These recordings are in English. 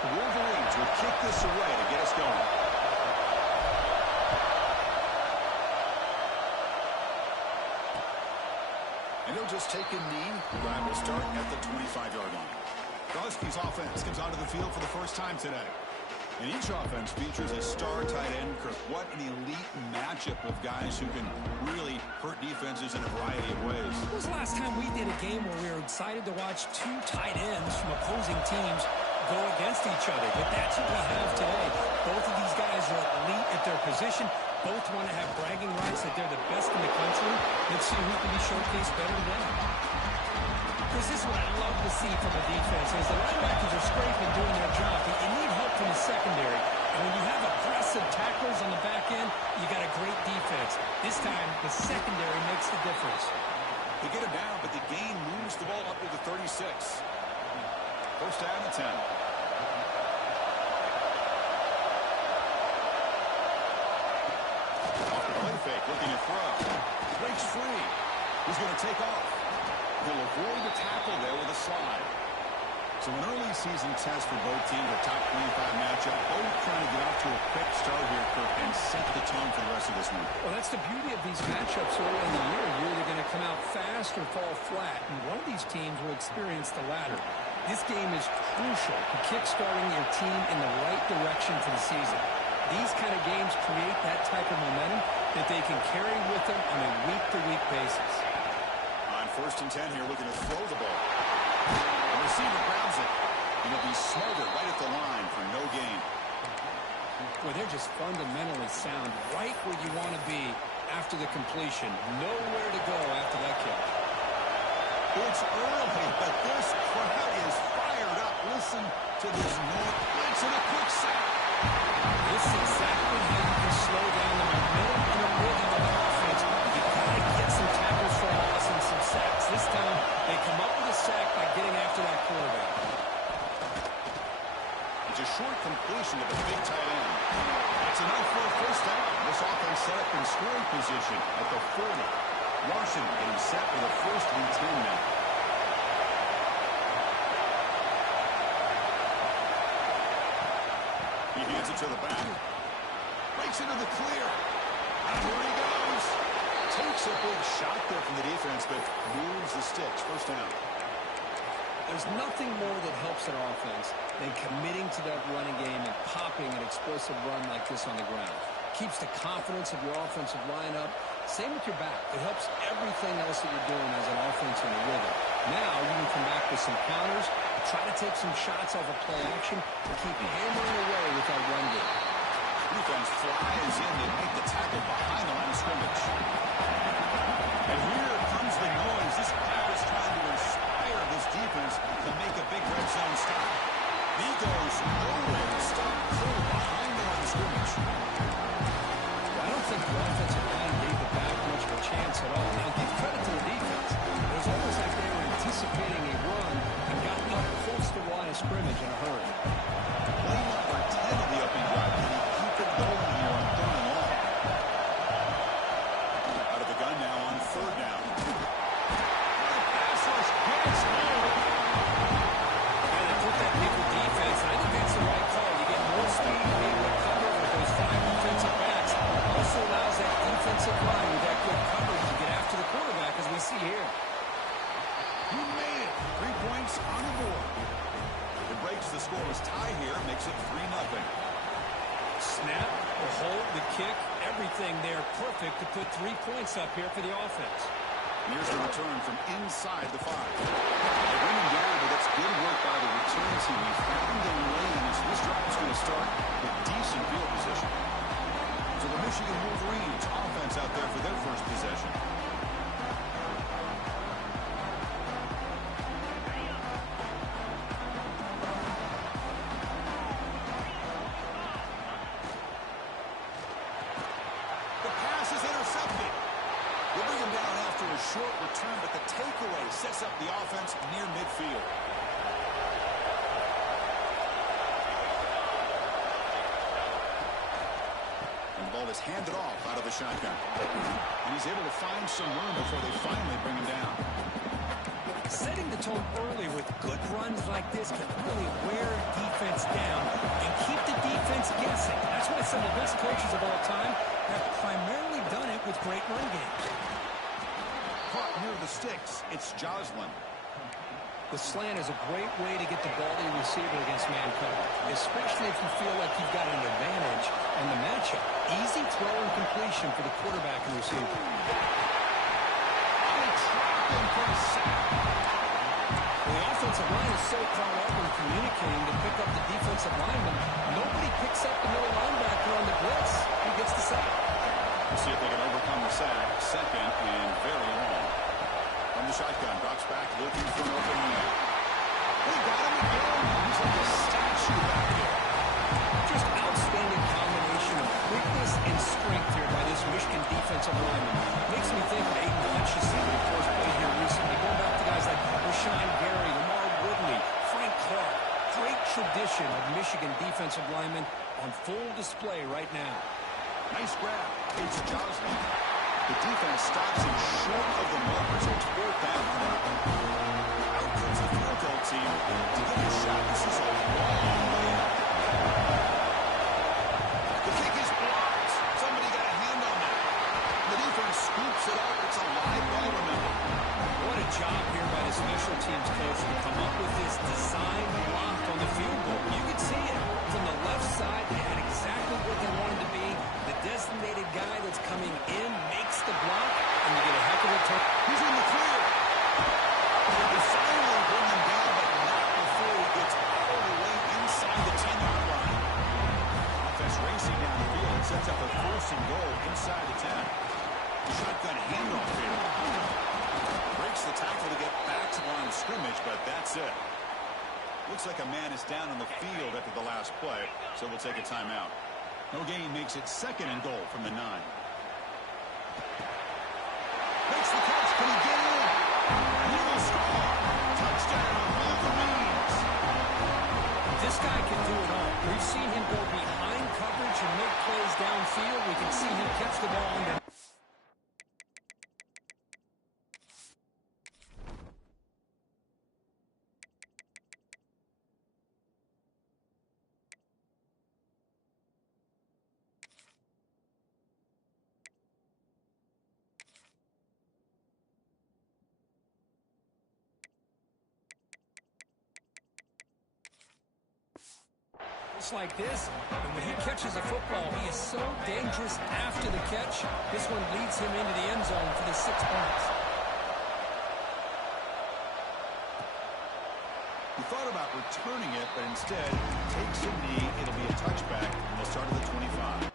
The Wolverines will kick this away to get us going. And he'll just take a knee. Drive will start at the 25-yard line. The Huskies offense comes onto the field for the first time today. And each offense features a star tight end. Kirk, what an elite matchup of guys who can really hurt defenses in a variety of ways. When was the last time we did a game where we were excited to watch two tight ends from opposing teams go against each other? But that's what we have today. Both of these guys are elite at their position. Both want to have bragging rights that they're the best in the country. Let's see who can be showcased better than them. This is what I love to see from a defense. As the linebackers are scraping doing their job, but you need help from the secondary. And when you have aggressive tacklers on the back end, you got a great defense. This time, the secondary makes the difference. They get it down, but the gain moves the ball up to the 36. First down and 10. Off the play fake, looking to throw. Breaks free. He's going to take off. He'll avoid the tackle there with a slide. So an early season test for both teams, a top 25 matchup. Both trying to get off to a quick start here, Kirk, and set the tone for the rest of this one. Well, that's the beauty of these matchups early in the year. You're either going to come out fast or fall flat, and one of these teams will experience the latter. This game is crucial to kick-starting your team in the right direction for the season. These kind of games create that type of momentum that they can carry with them on a week-to-week basis. First and 10 here, looking to throw the ball. The receiver grabs it, and he'll be smothered right at the line for no gain. Well, they're just fundamentally sound, right where you want to be after the completion. Nowhere to go after that kick. It's early, but this crowd is fired up. Listen to this North blitz and a quick sack. This is exactly how you can slow down the momentum and the rhythm of the offense. You got to get some tackles for a loss and some sacks. This time, they come up with a sack by getting after that quarterback. It's a short completion to the big tight end. That's enough for a first down. This offense set up in scoring position at the 40. Washington getting set for the first and 10 now. He hands it to the back. Breaks into the clear. And here he goes. Takes a big shot there from the defense, but moves the sticks. First down. There's nothing more that helps an offense than committing to that running game and popping an explosive run like this on the ground. Keeps the confidence of your offensive lineup. Same with your back. It helps everything else that you're doing as an offense in the rhythm. Now you can come back with some counters, try to take some shots off of play action, and keep hammering away with that run game. Defense flies in to make the tackle behind the line of scrimmage. And here comes the noise. This crowd is trying to inspire this defense to make a big red zone stop. He goes nowhere to stop Cole behind the line of scrimmage. I don't think the offensive line gave the back much of a chance at all. Now, give credit to the defense. It was almost like they were anticipating a run and got up close to the line of scrimmage in a hurry. Play number 10 of the opening drive. Can he keep it going here on third and long? Out of the gun now on third down. Pass rush hits. And they put that nickel defense. I think that's the right call. You get more speed to be able to cover with those 5 defensive backs. Also allows that defensive line with that good coverage to get after the quarterback, as we see here. You made it. 3 points on the board. It breaks the scoreless tie here, makes it 3-0. Snap, the hold, the kick, everything there perfect to put 3 points up here for the offense. And here's the return from inside the 5. A winning there, but that's good work by the return team. He found the lanes. This drive is going to start with decent field position. So the Michigan Wolverines offense out there for their first possession. The pass is intercepted. They'll bring him down after a short return, but the takeaway sets up the offense near midfield. Is handed off out of the shotgun. And he's able to find some room before they finally bring him down. Setting the tone early with good runs like this can really wear defense down defense guessing. That's why some of the best coaches of all time have primarily done it with great run games. Caught near the sticks. It's Joslin. The slant is a great way to get the ball to your receiver against man coverage, especially if you feel like you've got an advantage in the matchup. Easy throw and completion for the quarterback and receiver. They trap him for a sack. The offensive line is so caught up in communicating to pick up the defensive lineman. Nobody picks up the middle linebacker on the blitz. He gets the sack. We'll see if they can overcome the sack. Second and very long. From the shotgun, drops back, looking for an open man. They got him again. He's like a statue back there. Just outstanding combination of quickness and strength here by this Michigan defensive lineman. Makes me think of Aiden Hutchinson, who of course played here recently. Going back to guys like Rashawn Gary, Lamar Woodley, Frank Clark. Great tradition of Michigan defensive linemen on full display right now. Nice grab. It's Joslin. The defense stops him short of the marker, so it's fourth down. Out comes the field goal team to get a shot. This is a long way out. The kick is blocked. Somebody got a hand on that. The defense scoops it up. It's a live ball, remember. What a job here by the special teams coach to come up with this design block on the field goal. You could see it from the left side. They had exactly what they wanted to be. The designated guy that's coming in makes the block, and you get a heck of a turn. He's in the clear. They finally bring him down, but not before he gets all the way inside the 10-yard line. Offense racing down the field and sets up a first and goal inside the 10. The shotgun handoff here. Breaks the tackle to get back to the line of scrimmage, but that's it. Looks like a man is down on the field after the last play, so we'll take a timeout. No gain makes it second and goal from the 9. Makes the catch. Can he get in? He will score. Touchdown, Wolverines. This guy can do it all. We've seen him go behind coverage and make plays downfield. We can see him catch the ball under. Like this, and when he catches a football, he is so dangerous after the catch. This one leads him into the end zone for the 6 points. He thought about returning it, but instead takes a knee. It'll be a touchback, and they'll start at the 25.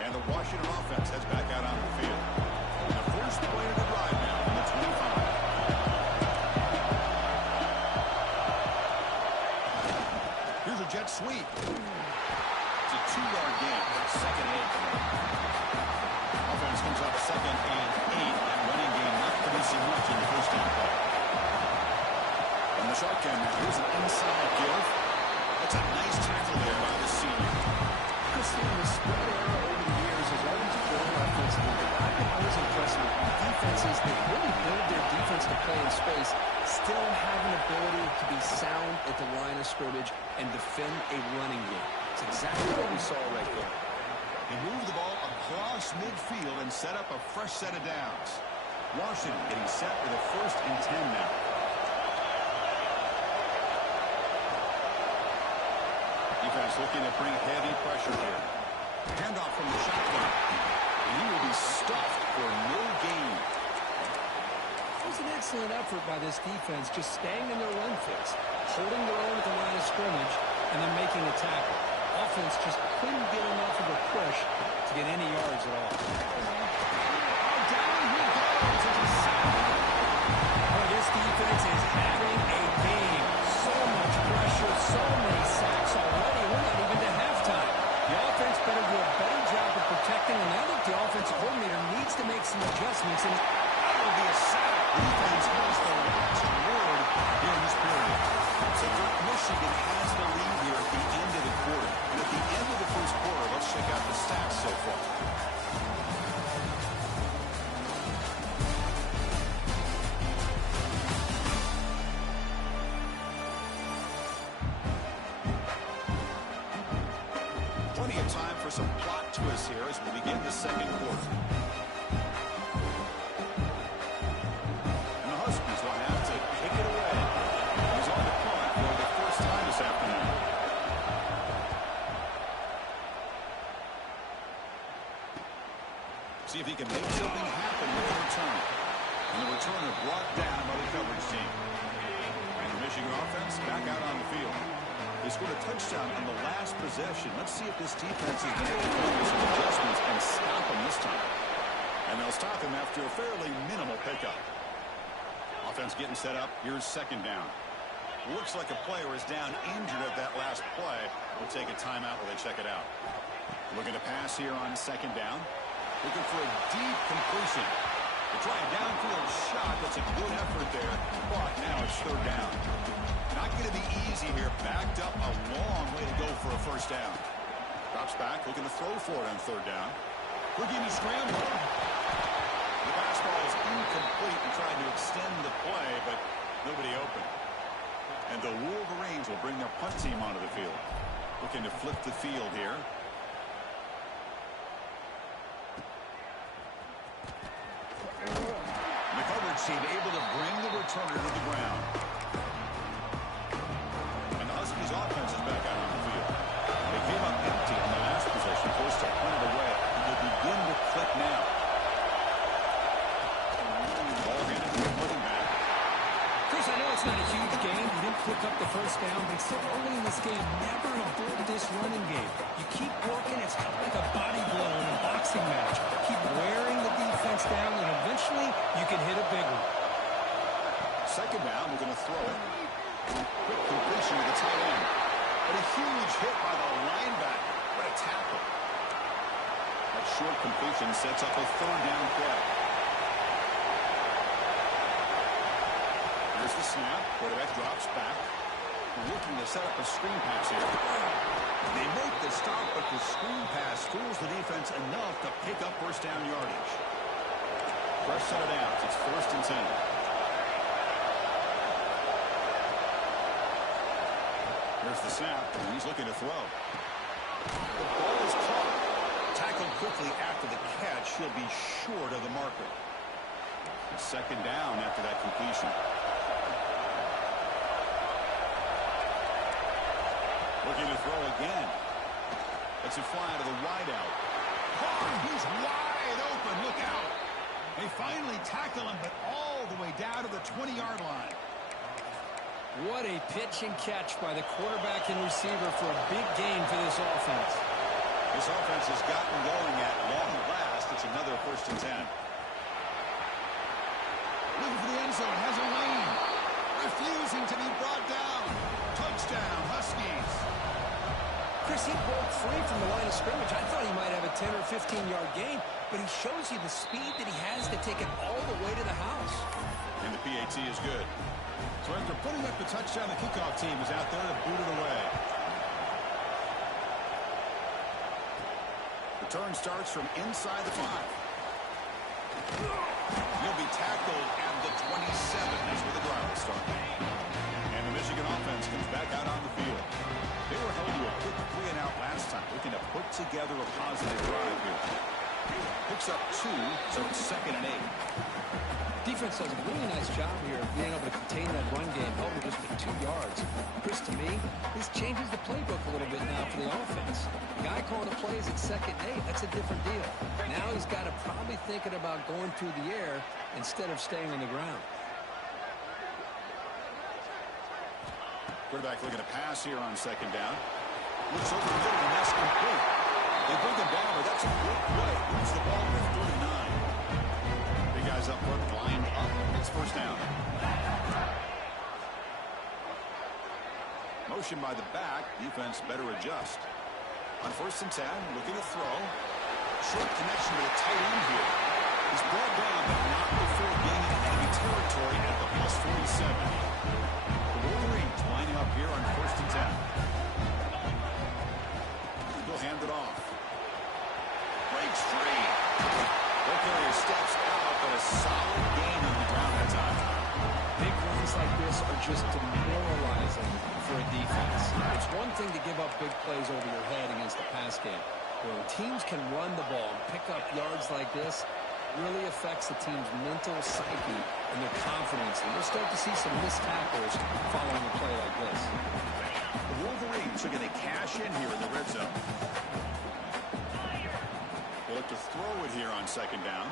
And the Washington offense heads back out on the field. The first player to drive now from the 25. Here's a jet sweep. It's a 2-yard gain. Second and 8. Offense comes up second and 8. That running game not producing much in the first down play. From the shotgun now, here's an inside give. That's a nice tackle there by the senior. The spread era over the years has always grown offensively, but I've been always impressed with defenses that really build their defense to play in space, still have an ability to be sound at the line of scrimmage and defend a running game. It's exactly what we saw right there. They move the ball across midfield and set up a fresh set of downs. Washington getting set for the first and 10 now. Defense looking to bring heavy pressure here. Handoff from the shotgun. And he will be stuffed for no gain. It was an excellent effort by this defense, just staying in their run fits, holding their own at the line of scrimmage, and then making a tackle. Offense just couldn't get enough of a push to get any yards at all. Down he goes. It's a sack. This defense is having a game. So much for some plot twists here as we begin the second quarter. And the Huskies will have to kick it away. He's on the punt for the first time this afternoon. See if he can make something happen with the return. And the returner brought down by the coverage team. And the Michigan offense back out on the field. They scored a touchdown on the last possession. Let's see if this defense has been able to make some adjustments and stop them this time. And they'll stop him after a fairly minimal pickup. Offense getting set up. Here's second down. Looks like a player is down injured at that last play. We'll take a timeout while they check it out. Looking to pass here on second down. Looking for a deep completion. They try a downfield shot. That's a good effort there. But now it's third down. Not going to be easy here. Backed up a long way to go for a first down. Drops back, looking to throw for it on third down. Looking to scramble. The pass ball is incomplete and trying to extend the play, but nobody open. And the Wolverines will bring their punt team onto the field. Looking to flip the field here. The coverage team able to bring the returner to the ground. Huskies offense is back out on the field. They came up empty on the last possession, forced to punt it away, and they begin to click now. Ball handed to the running back. Chris, I know it's not a huge game. You didn't pick up the first down, but it's still early in this game. Never abort this running game. You keep working. It's kind of like a body blow in a boxing match. Keep wearing the defense down, and eventually you can hit a big one. Second down, we're going to throw it. Quick completion to the tight end. But a huge hit by the linebacker. What a tackle. That short completion sets up a third down play. Here's the snap. Quarterback drops back. Looking to set up a screen pass here. They make the stop, but the screen pass fools the defense enough to pick up first down yardage. Fresh set of downs. It's 1st and 10. Here's the snap, and he's looking to throw. The ball is caught. Tackled quickly after the catch. He'll be short of the marker. Second down after that completion. Looking to throw again. Lets it fly to the wideout. He's wide open. Look out. They finally tackle him, but all the way down to the 20-yard line. What a pitch and catch by the quarterback and receiver for a big game for this offense. This offense has gotten going at long last. It's another 1st and 10. Looking for the end zone. Has a lane. Refusing to be brought down. Touchdown, Huskies. Chris, he broke free from the line of scrimmage. I thought he might have a 10 or 15-yard gain, but he shows you the speed that he has to take it all the way to the house. And the PAT is good. So after putting up the touchdown, the kickoff team is out there to boot it away. Return starts from inside the 5. He'll be tackled at the 27. That's where the drive will start. And the Michigan offense comes back out on the field. They were held to a quick 3-and-out last time, looking to put together a positive drive here. Picks up 2, so it's 2nd and 8. Defense does a really nice job here of being able to contain that run game, held it just for 2 yards. Chris, to me, this changes the playbook a little bit now for the offense. The guy calling the plays at 2nd and 8, that's a different deal. Now he's got to probably thinking about going through the air instead of staying on the ground. Quarterback looking to pass here on 2nd down. Looks over the middle, and that's complete. They bring him down, but that's a good play. Moves the ball to 39. Big guys up front, lined up. It's 1st down. Motion by the back. Defense better adjust. On 1st and 10, looking to throw. Short connection to the tight end here. He's brought down, but not before getting into enemy territory at the plus 47. The Wolverines lining up here on 1st and 10. He'll hand it off. Breaks free. Ball carrier steps out, but a solid gain on the ground that time. Big runs like this are just demoralizing for a defense. It's one thing to give up big plays over your head against the pass game, When teams can run the ball and pick up yards like this, really affects the team's mental psyche and their confidence. And you'll start to see some missed tackles following a play like this. The Wolverines are going to cash in here in the red zone. They'll look to throw it here on second down.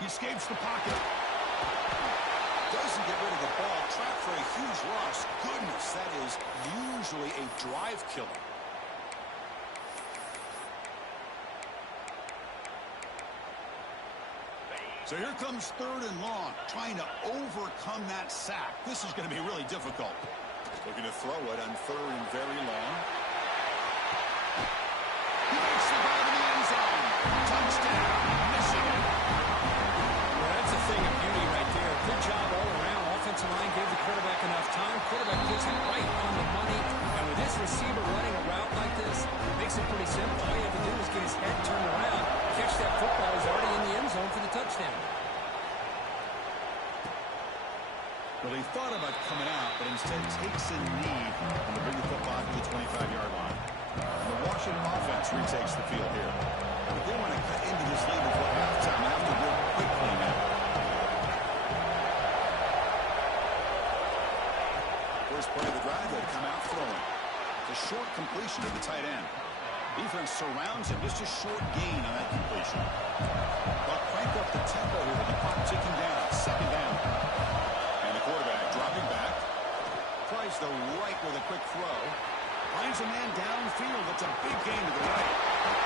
He escapes the pocket. Doesn't get rid of the ball. Trapped for a huge loss. Goodness, that is usually a drive killer. So here comes third and long, trying to overcome that sack. This is going to be really difficult. Looking to throw it on third and very long. He makes the grab in the end zone. Touchdown, Michigan. Well, that's a thing of beauty right there. Good job all around. Offensive line gave the quarterback enough time. Quarterback puts it right on the money. And with this receiver running a route like this, it makes it pretty simple. All you have to do is get his head turned around, catch that football. He's already in the end zone for the touchdown. Well, he thought about coming out, but instead takes a knee and to bring the football to the 25-yard line. The Washington offense retakes the field here. But they want to cut into this lead before halftime and have to work quickly now. First play of the drive, they'll come out throwing. It's a short completion to the tight end. Defense surrounds him. Just a short gain on that completion. They'll crank up the tempo here with the clock ticking down. Second down. And the quarterback dropping back. Tries the right with a quick throw. Finds a man downfield. That's a big gain to the right.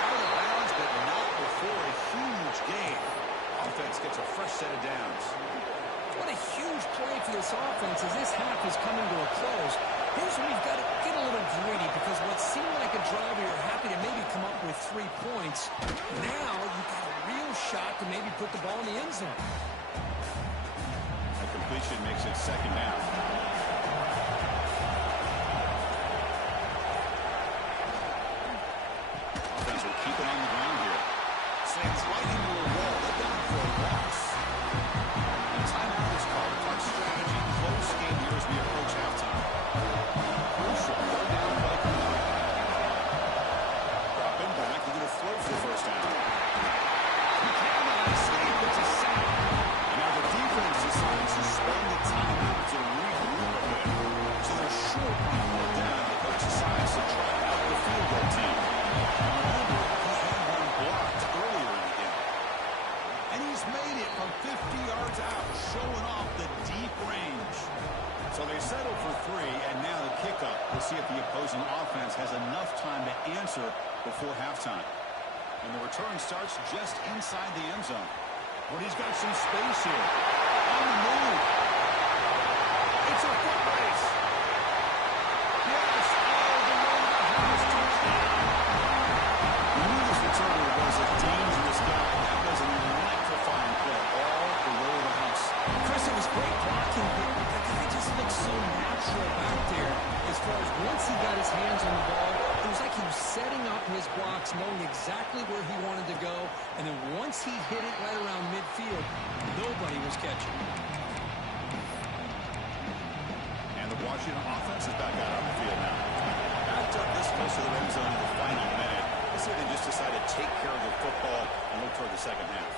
Out of bounds, but not before a huge gain. Offense gets a fresh set of downs. What a huge play for this offense as this half is coming to a close. Here's where you've got to get a little greedy because what seemed like a drive where you're happy to maybe come up with 3 points, now you've got a real shot to maybe put the ball in the end zone. A completion makes it second down. Offense will keep it on the ground here. Slams right into a wall. They're down for a loss. And timeout is called. Our strategy, close game here as we approach halftime. Crucial. Go down by 3. Dropping back. They're going to throw for the first down. He cannot escape. It's a sack. And now the defense decides to spend the timeout to regroup a bit. So they're short on 4th down. The coach decides to try out the field goal team. Remember, he had one blocked earlier in the game. And he's made it from 50 yards out, showing off the deep range. So they settle for 3, and now the kickoff. We'll see if the opposing offense has enough time to answer before halftime. And the return starts just inside the end zone. But he's got some space here. On the move. It's a foot race. Yes, all the way to the house. Touchdown. We knew this returner was a dangerous guy. That was an electrifying play. All the way to the house. Chris, it was great blocking, but the guy just looked so natural back there as far as once he got his hands on the ball, it was like he was setting up his blocks, knowing exactly where he wanted to go, and then once he hit it right around midfield, nobody was catching. And the Washington offense is back out on the field now. Backed up this close to the red zone in the final minute. Let's see if they just decide to take care of the football and look toward the second half.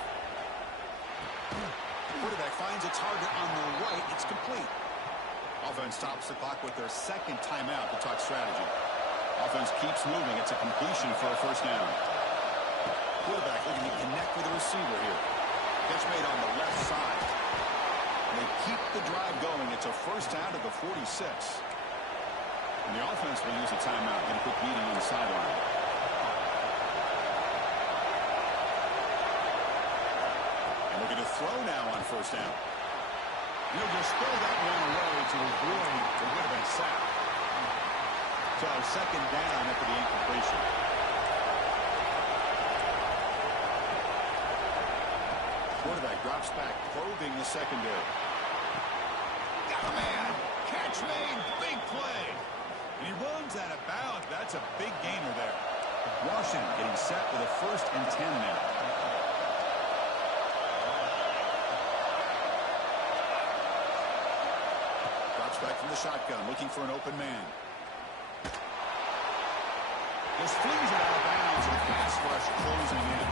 The quarterback finds a target on the right. It's complete. Offense stops the clock with their second timeout to talk strategy. Offense keeps moving. It's a completion for a first down. Quarterback looking to connect with the receiver here. Catch made on the left side. And they keep the drive going. It's a first down to the 46. And the offense will use a timeout and a quick meeting on the sideline. And looking to throw now on first down. He'll just throw that one away to avoid the would have been sacked. So second down after the incompletion. Quarterback drops back, probing the secondary. Got a man. Catch made. Big play. And he runs out of bounds. That's a big gainer there. Washington getting set with a 1st and 10 now. Drops back from the shotgun, looking for an open man. Just flings it out of bounds So the pass rush closing in.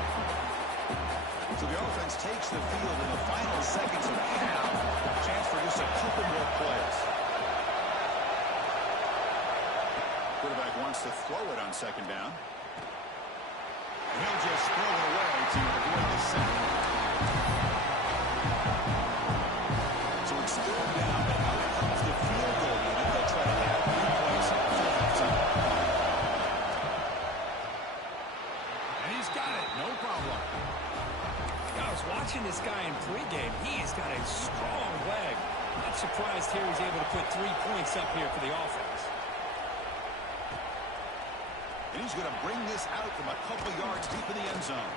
So the offense takes the field in the final seconds of the half. Chance for just a couple more plays. Quarterback wants to throw it on second down. He'll just throw it away to avoid the sack. So it's third down, but out comes the field goal unit. They'll try to add 3 points for halftime. And he's got it, no problem. I was watching this guy in pregame. He has got a strong leg. Not surprised here he's able to put 3 points up here for the offense. And he's going to bring this out from a couple yards deep in the end zone.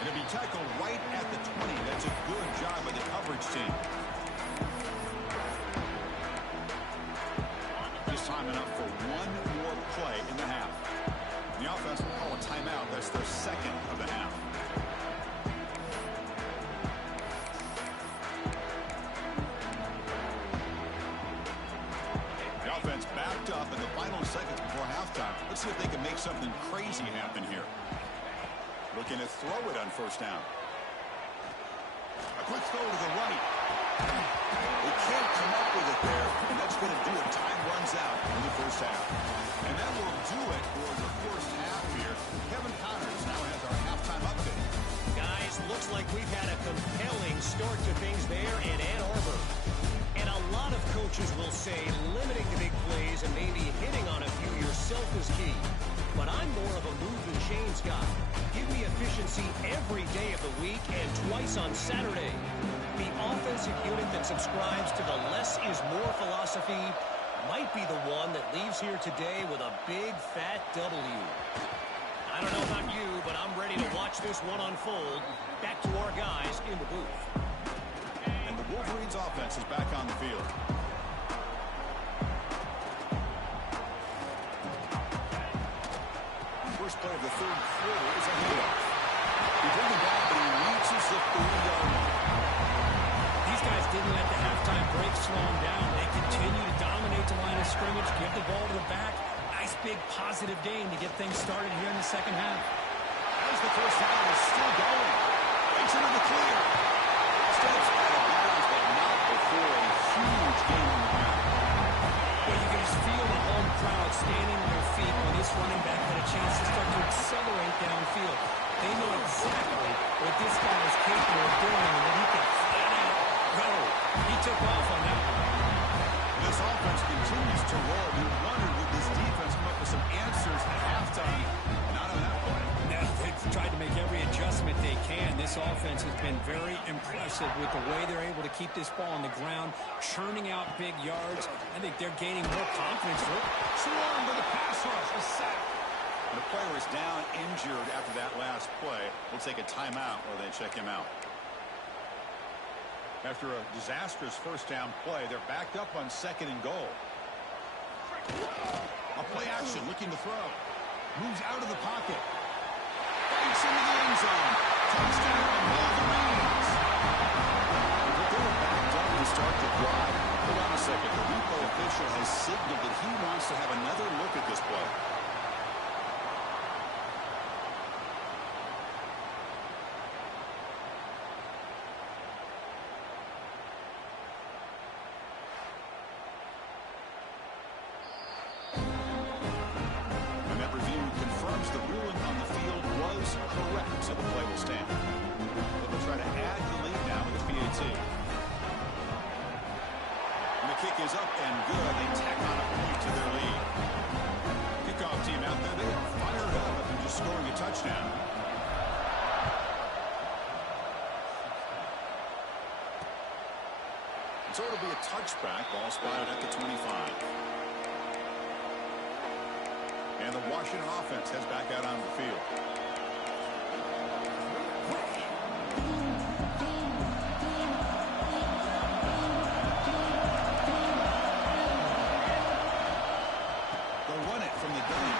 And it'll be tackled right at the 20. That's a good job by the coverage team. Just timing up for one more play in the half. The offense will call a timeout. That's their second of the half. Backed up in the final seconds before halftime. Let's see if they can make something crazy happen here. Looking to throw it on first down. A quick throw to the right. They can't come up with it there, and that's going to do it. Time runs out in the first half. And that will do it for the first half here. Kevin Connors now has our halftime update. Guys, looks like we've had a compelling start to things there in Ann Arbor. And a lot of coaches will say limiting the big plays and maybe hitting on a few yourself is key. But I'm more of a move and chains guy. Give me efficiency every day of the week and twice on Saturday. The offensive unit that subscribes to the less is more philosophy might be the one that leaves here today with a big fat W. I don't know about you, but I'm ready to watch this one unfold. Back to our guys in the booth. And the Wolverines offense is back on the field. First play of the third quarter is a handoff. He bring him back, but he reaches the 40-yard line. These guys didn't let the halftime break slow them down. They continue to dominate the line of scrimmage, give the ball to the back. Nice big positive gain to get things started here in the second half. As the first down is still going. It's into the clear. Steps out of bounds, but not before a huge gain on the ground. Well, you can just feel the home crowd standing on their feet when this running back had a chance to start to accelerate downfield. They know exactly what this guy is capable of doing and that he can flat out go. He took off on that one. This offense continues to roll. You wondered, would this defense come up with some answers at halftime? Not on that play. No, they've tried to make every adjustment they can. This offense has been very impressive with the way they're able to keep this ball on the ground, churning out big yards. I think they're gaining more confidence. Swarm to the pass rush, a sack. The player is down injured after that last play. We'll take a timeout while they check him out. After a disastrous first down play, they're backed up on second and goal. A play action, looking to throw. Moves out of the pocket. Fights into the end zone. Touchdown, Wolverines. But they were backed up to start the drive. Hold on a second. The replay official has signaled that he wants to have another look at this play. And that review confirms the ruling on the field was correct, so the play will stand. But they'll try to add the lead now with a PAT. And the kick is up and good. They tack on a point to their lead. Kickoff team out there, they are fired up after just scoring a touchdown. So it'll be a touchback, ball spotted at the 25. And the Washington offense heads back out on the field. They'll run it from the gun.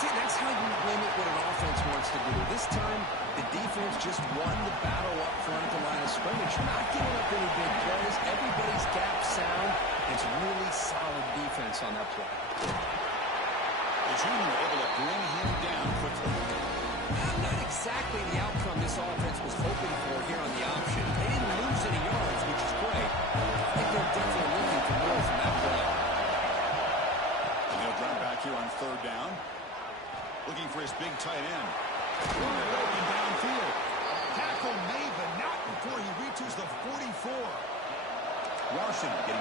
See, that's how you limit what an offense wants to do. This time, the defense just won the battle up front at the line of scrimmage. Not giving up any big plays. Everybody's gap sound. It's really solid defense on that play. The junior able to bring him down quickly.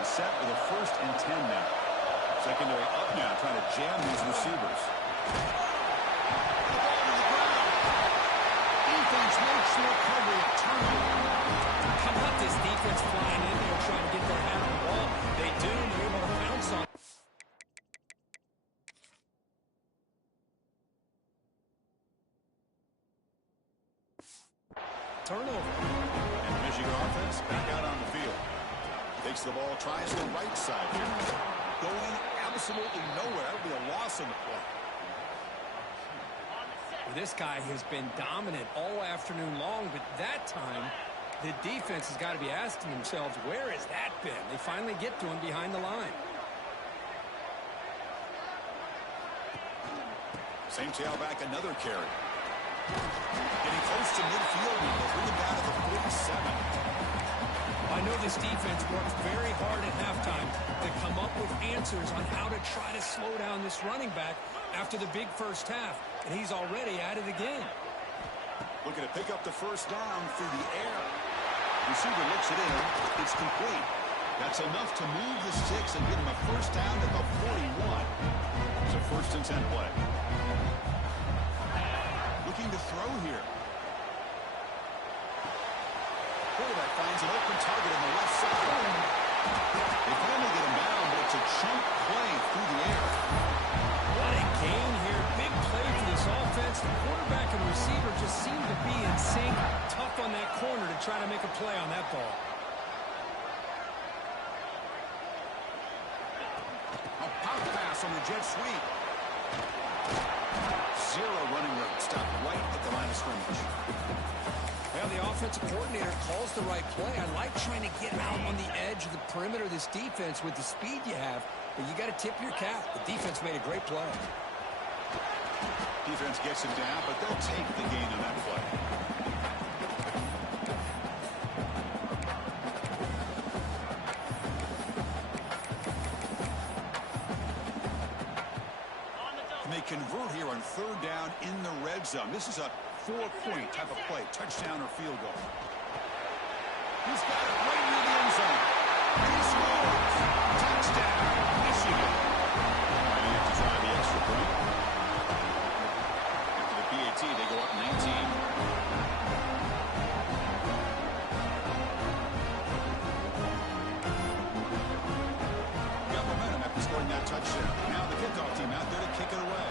set with a 1st and 10 now. Secondary up now, trying to jam these receivers. The ball to the ground. Defense makes the recovery, a turnover. How about this defense flying in there trying to get their hand on the ball? They do, and they're able to pounce on it. Turnover. And the Michigan offense back out on the field. Takes the ball, tries the right side here. Going absolutely nowhere. That would be a loss in the play. Well, this guy has been dominant all afternoon long, but that time, the defense has got to be asking themselves, where has that been? They finally get to him behind the line. Same tailback, another carry. Getting close to midfield, they'll bring him down to the 47. I know this defense worked very hard at halftime to come up with answers on how to try to slow down this running back after the big first half, and he's already at it again. Looking to pick up the first down through the air. Receiver looks it in. It's complete. That's enough to move the sticks and get him a first down at the 41. It's a 1st and 10 play. Looking to throw here. Quarterback finds an open target on the left side. They finally get him down, but it's a chunk play through the air. What a gain here. Big play for this offense. The quarterback and receiver just seem to be in sync. Tough on that corner to try to make a play on that ball. A pop pass on the jet sweep. Zero running room. Stopped right at the line of scrimmage. Well, the offensive coordinator calls the right play. I like trying to get out on the edge of the perimeter of this defense with the speed you have, but you got to tip your cap. The defense made a great play. Defense gets him down, but they'll take the gain on that play. And they convert here on 3rd down in the red zone. This is a 4-point type of play, touchdown or field goal. He's got it right near the end zone. And he scores. Touchdown, Michigan. And you have to try the extra point. After the PAT, they go up 19. Got momentum after scoring that touchdown. Now the kickoff team out there to kick it away.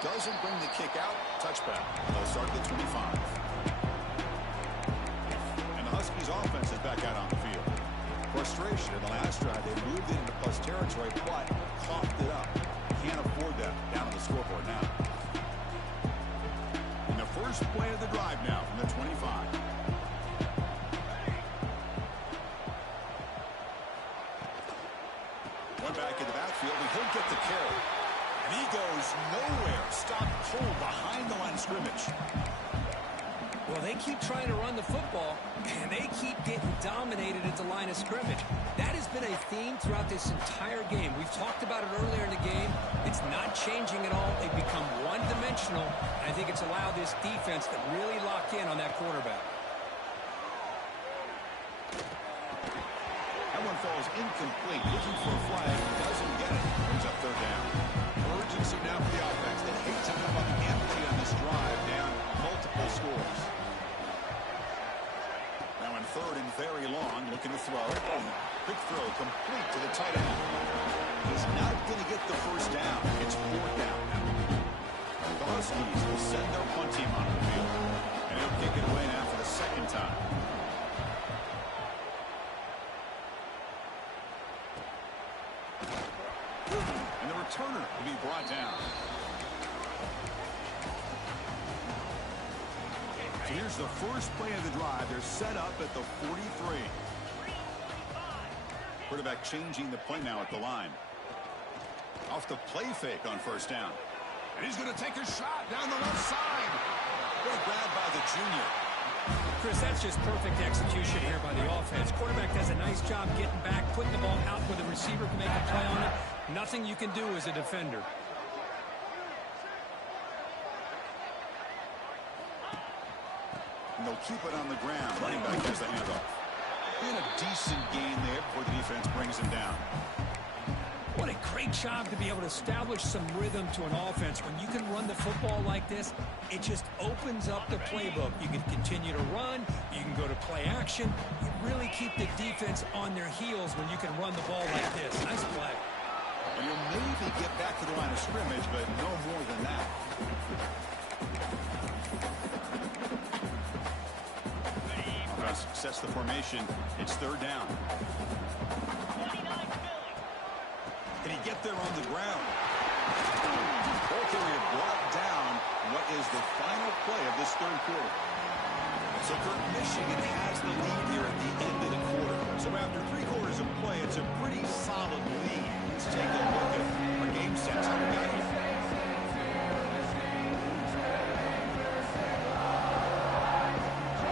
Doesn't bring the kick out. Touchback. They'll start at the 25. And the Huskies offense is back out on the field. Frustration in the last drive. They moved into plus territory, but coughed it up. Can't afford that down on the scoreboard now. And the first play of the drive now from the 25. One back in the backfield, and he'll get the carry. And he goes nowhere. Stopped cold behind the line of scrimmage. Well, they keep trying to run the football, and they keep getting dominated at the line of scrimmage. That has been a theme throughout this entire game. We've talked about it earlier in the game. It's not changing at all. They've become one-dimensional. I think it's allowed this defense to really lock in on that quarterback. That one falls incomplete. Looking for a flag. Doesn't get it. Brings up 3rd down. Urgency now for the offense. They hate to come up empty on this drive, down multiple scores. Now in 3rd and very long, looking to throw. Quick throw complete to the tight end. He's not going to get the first down. It's 4th down now. The Huskies will send their punt team on the field. And he'll kick it away now for the 2nd time. And the returner will be brought down. So here's the first play of the drive. They're set up at the 43. Quarterback changing the play now at the line. Off the play fake on 1st down. And he's going to take a shot down the left side. Good grab by the junior. Chris, that's just perfect execution here by the offense. Quarterback does a nice job getting back, putting the ball out where the receiver can make a play on it. Nothing you can do as a defender. And they'll keep it on the ground. Running back has the handoff. And a decent gain there before the defense brings him down. What a great job to be able to establish some rhythm to an offense. When you can run the football like this, it just opens up the playbook. You can continue to run. You can go to play action. You really keep the defense on their heels when you can run the ball like this. Nice play. And you'll maybe get back to the line of scrimmage, but no more than that. Sets the formation. It's third down. Can he get there on the ground? Okay, brought down what is the final play of this third quarter. So Michigan has the lead here at the end of the quarter. So after 3 quarters of play, it's a pretty solid lead. Let's take a look at our game sets. How we got here.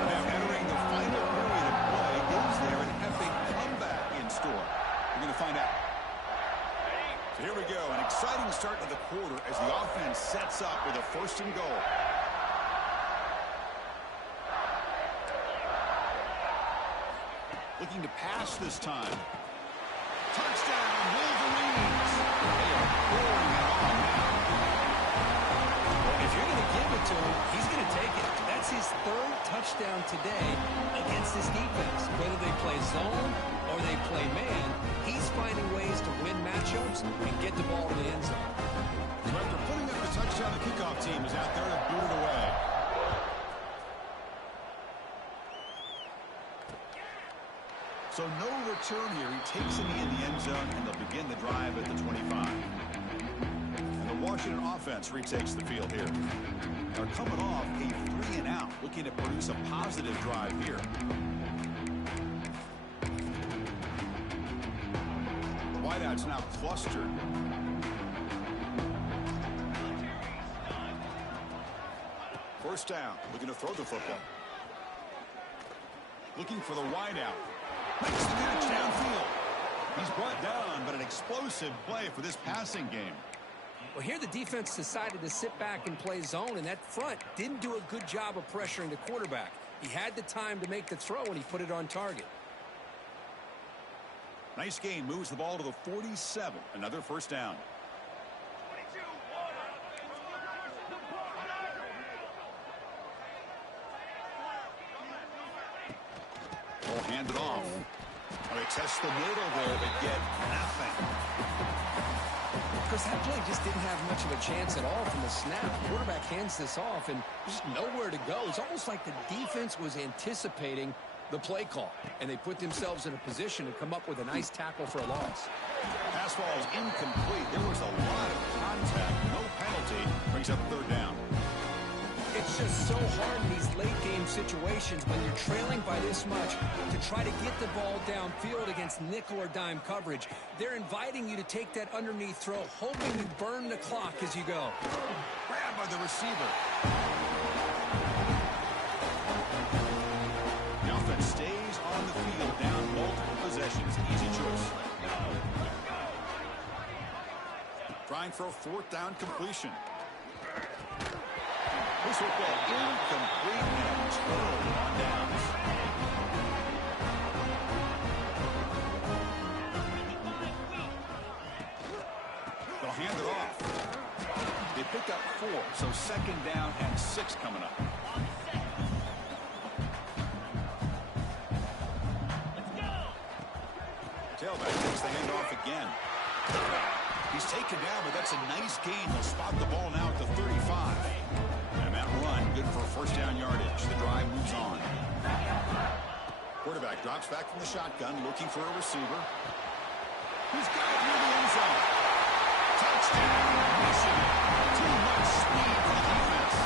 Now entering the final period of play, is there an epic comeback in store? We're going to find out. So here we go, an exciting start to the quarter as the offense sets up with a 1st and goal. Looking to pass this time. Touchdown, Wolverines! They are pouring it on now. If you're going to give it to him, he's going to take it. That's his 3rd touchdown today against this defense. Whether they play zone or they play man, he's finding ways to win matchups and get the ball to the end zone. So after putting up the touchdown, the kickoff team is out there to boot it away. So no return here. He takes it in the end zone, and they'll begin the drive at the 25. And the Washington offense retakes the field here. They're coming off a 3-and-out, looking to produce a positive drive here. The wideout's now clustered. First down, looking to throw the football. Looking for the wideout. Makes the catch downfield. He's brought down, but an explosive play for this passing game. Well, here the defense decided to sit back and play zone, and that front didn't do a good job of pressuring the quarterback. He had the time to make the throw, and he put it on target. Nice gain, moves the ball to the 47. Another first down. Ball handed off. They test the middle there, but get nothing. Because that play just didn't have much of a chance at all from the snap. The quarterback hands this off, and just nowhere to go. It's almost like the defense was anticipating the play call, and they put themselves in a position to come up with a nice tackle for a loss. Pass ball is incomplete. There was a lot of contact. No penalty. Brings up third down. It's just so hard in these late-game situations when you're trailing by this much to try to get the ball downfield against nickel or dime coverage. They're inviting you to take that underneath throw, hoping you burn the clock as you go. Grabbed by the receiver. The offense stays on the field, down multiple possessions. Easy choice. Trying for a 4th down completion. This football incomplete and totally on downs. They'll hand it off. They pick up 4, so 2nd down and 6 coming up. Tailback takes the handoff again. He's taken down, but that's a nice gain. They'll spot the ball now at the 35. And that run, good for first down yardage. The drive moves on. Quarterback drops back from the shotgun, looking for a receiver. He's got it near the end zone. Touchdown, Michigan. Too much speed for the defense.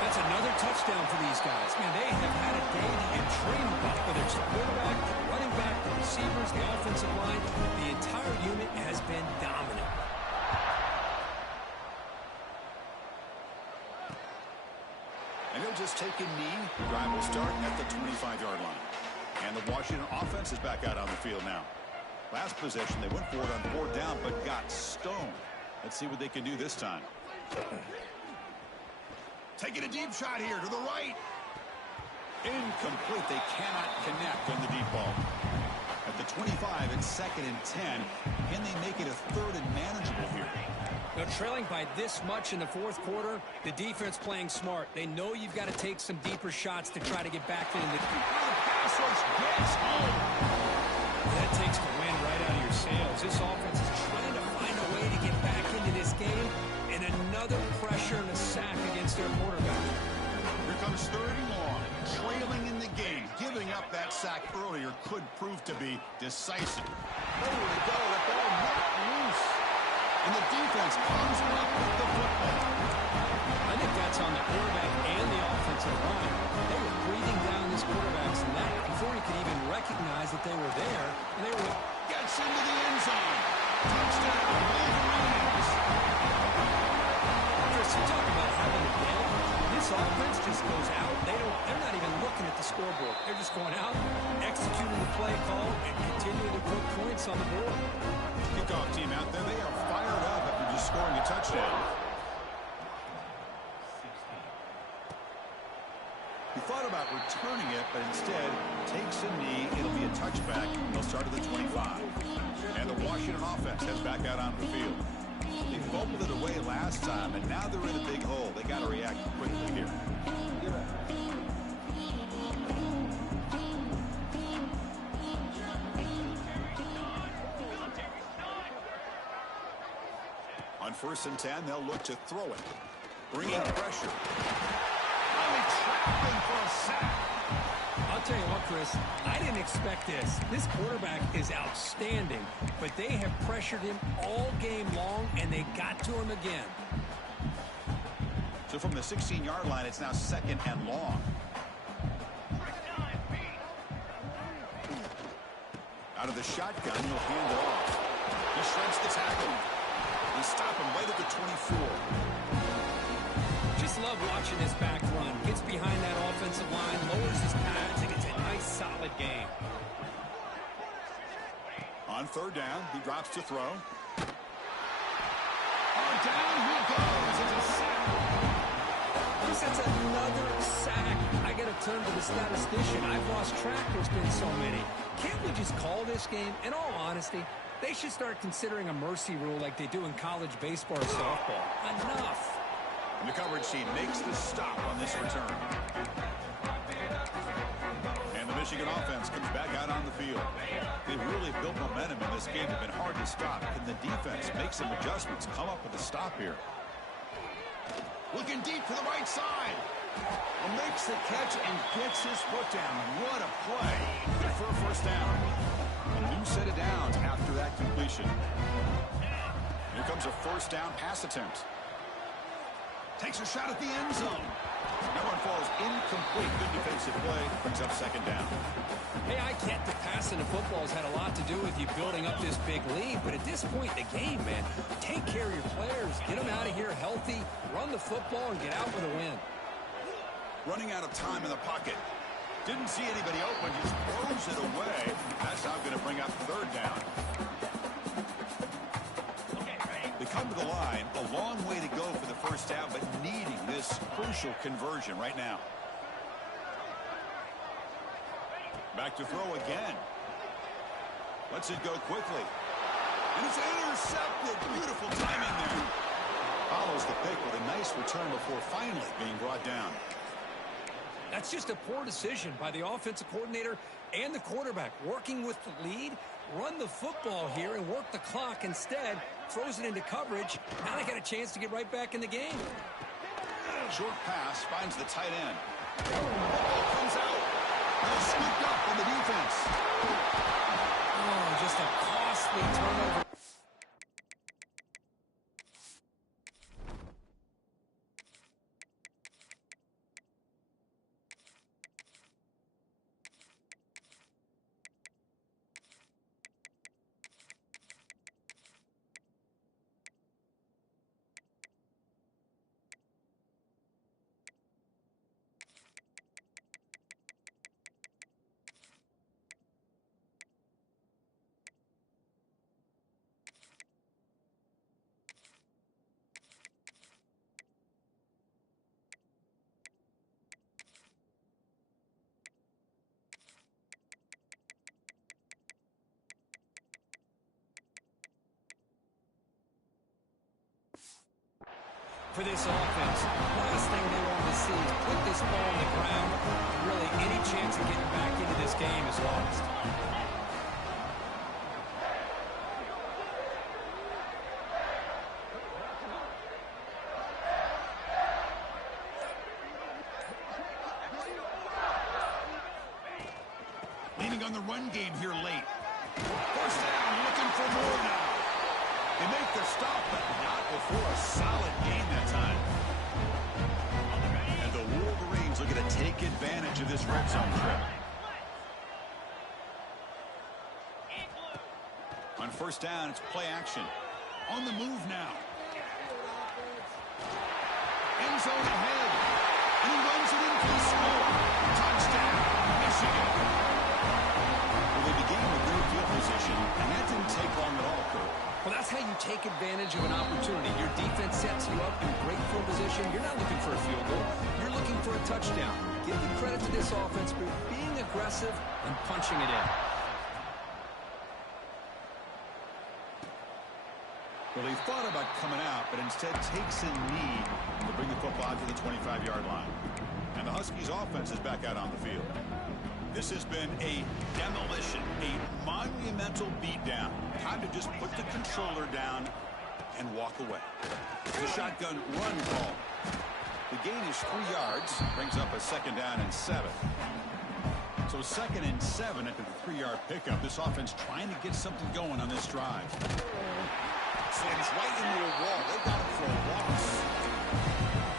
That's another touchdown for these guys. Man, they have had a day that you dream about, whether it's the quarterback, the running back, the receivers, the offensive line. The entire unit has been dominant. And he'll just take a knee. Drive will start at the 25-yard line. And the Washington offense is back out on the field now. Last possession, they went for it on 4th down, but got stoned. Let's see what they can do this time. Taking a deep shot here to the right. Incomplete. They cannot connect on the deep ball. At the 25, it's 2nd and 10. Can they make it a 3rd and manageable here? They're trailing by this much in the 4th quarter. The defense playing smart. They know you've got to take some deeper shots to try to get back in the pass rush gets home. That takes the wind right out of your sails. This offense is trying to find a way to get back into this game, and another pressure and a sack against their quarterback. Here comes 3rd and long. Trailing in the game. Giving up that sack earlier could prove to be decisive. Nowhere to go. The ball not loose. And the defense comes up with the football. I think that's on the quarterback and the offensive line. They were breathing down this quarterback's neck before he could even recognize that they were there. And they were... Gets into the end zone. Touchdown, Wolverines. Chris, you talk about having a day. This offense just goes out. They're not even looking at the scoreboard. They're just going out, executing the play call, and continuing to put points on the board. Kickoff team out there. They are fired up after just scoring a touchdown. He thought about returning it, but instead takes a knee. It'll be a touchback. They'll start at the 25. And the Washington offense heads back out onto the field. They fumbled it away last time, and now they're in a big hole. They got to react quickly here. On 1st and 10, they'll look to throw it. Bringing pressure. Finally trapping for a sack. I'll tell you what, Chris, I didn't expect this. This quarterback is outstanding, but they have pressured him all game long, and they got to him again. So from the 16-yard line, it's now 2nd and long. Out of the shotgun, he'll hand it off. He shreds the tackle. They stop him right at the 24. Just love watching this back run. Gets behind that offensive line, lowers his pads, and it's a nice, solid game. On 3rd down, he drops to throw. On down he goes. It's a sack. Chris, that's another sack. I got to turn to the statistician. I've lost track. There's been so many. Can't we just call this game? In all honesty, they should start considering a mercy rule like they do in college baseball or softball. Enough. And the coverage team makes the stop on this return. And the Michigan offense comes back out on the field. They've really built momentum in this game. It's been hard to stop. Can the defense make some adjustments, come up with a stop here? Looking deep to the right side. Makes the catch and gets his foot down. What a play. For a 1st down. A new set of downs after that completion. Here comes a 1st down pass attempt. Takes a shot at the end zone. That one falls incomplete. Good defensive play. Brings up 2nd down. Hey, I get the passing of football has had a lot to do with you building up this big lead, but at this point in the game, man, take care of your players. Get them out of here healthy, run the football, and get out with a win. Running out of time in the pocket. Didn't see anybody open. Just throws it away. That's now going to bring up 3rd down. They come to the line. A long way to go for the 1st down, but needing this crucial conversion right now. Back to throw again. Lets it go quickly. And it's intercepted. Beautiful timing there. Follows the pick with a nice return before finally being brought down. That's just a poor decision by the offensive coordinator and the quarterback. Working with the lead, run the football here and work the clock instead. Throws it into coverage. Now they got a chance to get right back in the game. Short pass finds the tight end. Ball comes out. They're scooped up on the defense. Oh, just a costly turnover. For this offense, last thing they want to see is put this ball on the ground. Really, any chance of getting back into this game is lost. Leaning on the run game here late. First down, looking for more now. They make the stop, but not before a solid gain that time. And the Wolverines looking to take advantage of this red zone trip. On first down, it's play action. On the move now. End zone ahead. And he runs it in for the score. Touchdown, Michigan. Well, they began with good field position, and that didn't take long at all, Kurt. Well, that's how you take advantage of an opportunity. Your defense sets you up in great field position. You're not looking for a field goal. You're looking for a touchdown. Give the credit to this offense for being aggressive and punching it in. Well, he thought about coming out, but instead takes a knee to bring the football out to the 25-yard line. And the Huskies' offense is back out on the field. This has been a demolition, a monumental beatdown. Time to just put the controller down and walk away. The shotgun run call. The gain is 3 yards, brings up a second down and 7. So second and 7 after the 3-yard pickup. This offense trying to get something going on this drive. Slams right into a wall. They got him for a loss.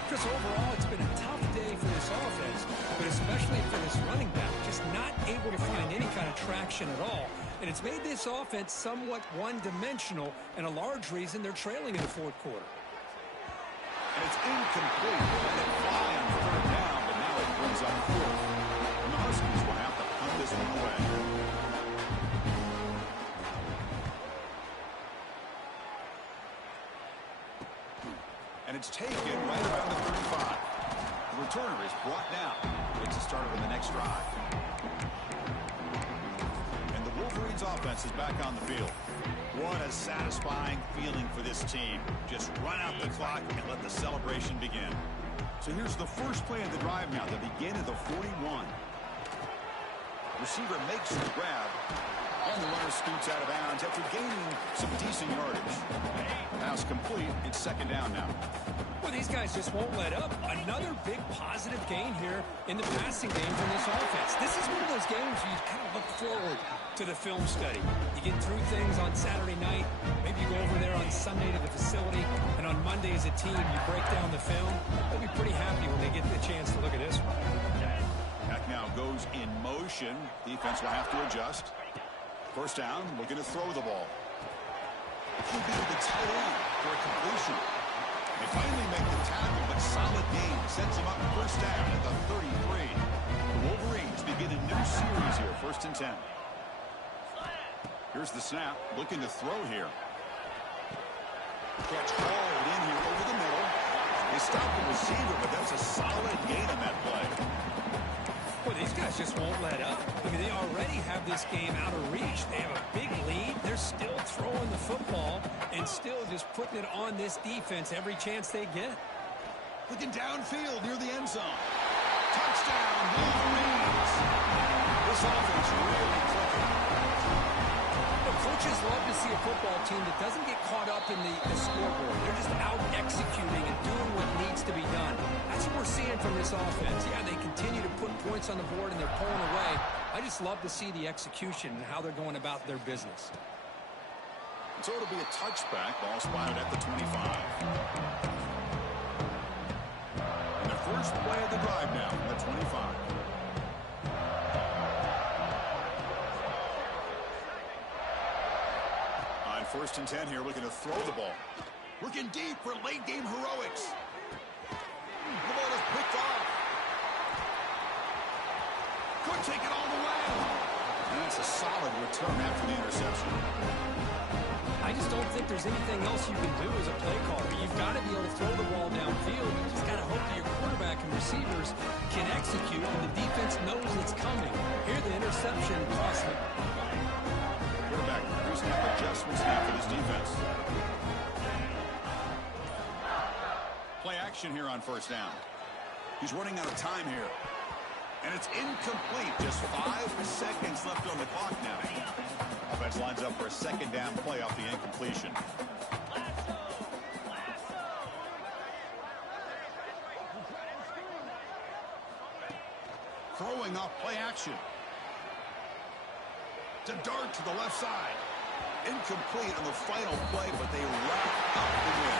Chris, overall, it's been a tough day for this offense, but especially for this running back, just not able to find any kind of traction at all. And it's made this offense somewhat one-dimensional, and a large reason they're trailing in the fourth quarter. And it's incomplete. They let it fly on third down, but now it brings up fourth. And the Huskies will have to punt this one away. And it's taken right around the 35. The returner is brought down. It's a start of the next drive. And the Wolverines offense is back on the field. What a satisfying feeling for this team. Just run out the clock and let the celebration begin. So here's the first play of the drive now. They begin at the 41. Receiver makes the grab. And the runner scoots out of bounds after gaining some decent yardage. Pass complete. It's second down now. Well, these guys just won't let up. Another big positive gain here in the passing game from this offense. This is one of those games where you kind of look forward to the film study. You get through things on Saturday night. Maybe you go over there on Sunday to the facility. And on Monday as a team, you break down the film. They'll be pretty happy when they get the chance to look at this one. Pack now goes in motion. Defense will have to adjust. First down, looking to throw the ball. He'll be the tight end for a completion. They finally make the tackle, but solid gain sends him up first down at the 33. The Wolverines begin a new series here, first and 10. Here's the snap, looking to throw here. Catch hauled in here over the middle. They stop the receiver, but that's a solid gain on that play. Well, these guys just won't let up. I mean, they already have this game out of reach. They have a big lead. They're still throwing the football and still just putting it on this defense every chance they get. Looking downfield near the end zone. Touchdown, Wolverines. This offense really clicking. Well, coaches love to see a football team that doesn't get caught up in the scoreboard. They're just out executing and doing what needs to be done. That's what we're seeing from this offense. Yeah, they continue to put points on the board and they're pulling away. I just love to see the execution and how they're going about their business. So it'll be a touchback. Ball spotted at the 25. And the first play of the drive now from the 25. On first and 10 here, looking to throw the ball. Looking deep for late game heroics. The ball is picked off. Could take it all the way. And that's a solid return after the interception. I just don't think there's anything else you can do as a play caller. You've got to be able to throw the ball downfield. You just got to hope that your quarterback and receivers can execute, and the defense knows it's coming. Here, the interception cost them. Quarterback pre-snap adjustments now for this defense. Play on first down. He's running out of time here. And it's incomplete. Just 5 seconds left on the clock now. Offense lines up for a second down play off the incompletion. Throwing off play action. To dart to the left side. Incomplete on the final play, but they wrap up the win.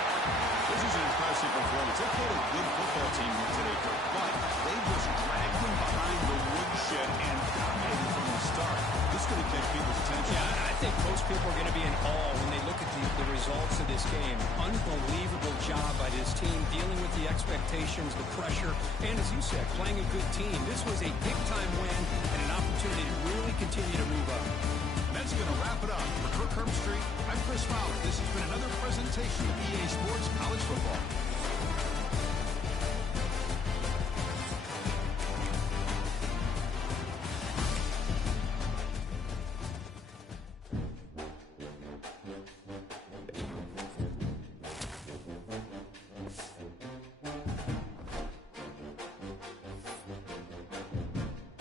This is an impressive performance. They played a good football team today, Kirk, but they just dragged them behind the woodshed and dominated from the start. This is going to catch people's attention. Yeah, I think most people are going to be in awe when they look at the results of this game. Unbelievable job by this team, dealing with the expectations, the pressure, and as you said, playing a good team. This was a big-time win and an opportunity to really continue to move up. That's going to wrap it up. For Kirk Herbstreit, I'm Chris Fowler. This has been another presentation of EA Sports College Football.